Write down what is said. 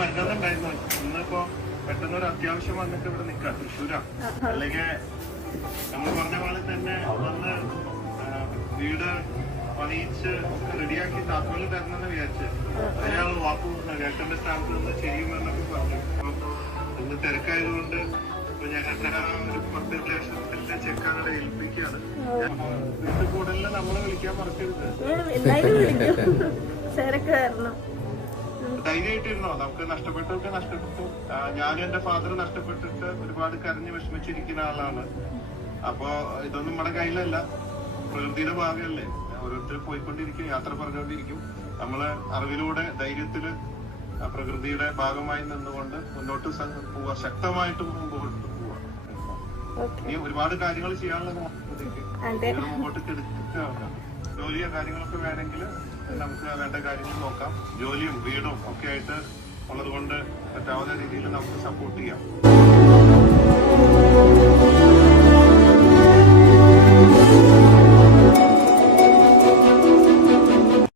വരുന്നുണ്ടായിരുന്നു. ഇന്നിപ്പോ പെട്ടെന്നൊരു അത്യാവശ്യം വന്നിട്ട് ഇവിടെ നിൽക്കാം. തൃശ്ശൂരാ. അല്ലെങ്കിൽ നമ്മൾ പറഞ്ഞ പോലെ തന്നെ വന്ന് വീട് പണിയിച്ച് റെഡിയാക്കി താക്കോല് തരണമെന്ന് വിചാരിച്ച് അയാൾ വാക്ക് ഏട്ടന്റെ സ്ഥാനത്ത് നിന്ന് ചെയ്യുമെന്നൊക്കെ പറഞ്ഞു. അപ്പം ഇന്ന് തിരക്കായതുകൊണ്ട് ഞാൻ ഒരു 10 ലക്ഷത്തിന്റെ ചെക്കാണ് ഏൽപ്പിക്കുകയാണ്. വീട്ടിൽ കൂടുതൽ നമ്മളെ വിളിക്കാൻ മറക്കരുത്. ധൈര്യമായിട്ടിരുന്നോ? നമുക്ക് നഷ്ടപ്പെട്ടൊക്കെ നഷ്ടപ്പെട്ടു. ഞാനും എന്റെ ഫാദർ നഷ്ടപ്പെട്ടിട്ട് ഒരുപാട് കരഞ്ഞ് വിഷമിച്ചിരിക്കുന്ന ആളാണ്. അപ്പൊ ഇതൊന്നും നമ്മുടെ കയ്യിലല്ല, പ്രകൃതിയുടെ ഭാഗമല്ലേ. ഓരോരുത്തർ പോയിക്കൊണ്ടിരിക്കും, യാത്ര പറഞ്ഞുകൊണ്ടിരിക്കും. നമ്മള് അറിവിലൂടെ ധൈര്യത്തില് പ്രകൃതിയുടെ ഭാഗമായി നിന്നുകൊണ്ട് മുന്നോട്ട് പോവാ, ശക്തമായിട്ട് മുമ്പോട്ട് പോവാ. ഇനി ഒരുപാട് കാര്യങ്ങൾ ചെയ്യാനുള്ളത് മുമ്പോട്ട് എടുക്കുക. ജോലിയോ കാര്യങ്ങളൊക്കെ വേണമെങ്കിൽ നമുക്ക് വേണ്ട കാര്യങ്ങൾ നോക്കാം. ജോലിയും വീടും ഒക്കെ ആയിട്ട് ഉള്ളത് കൊണ്ട് പറ്റാവുന്ന രീതിയിൽ നമുക്ക് സപ്പോർട്ട് ചെയ്യാം.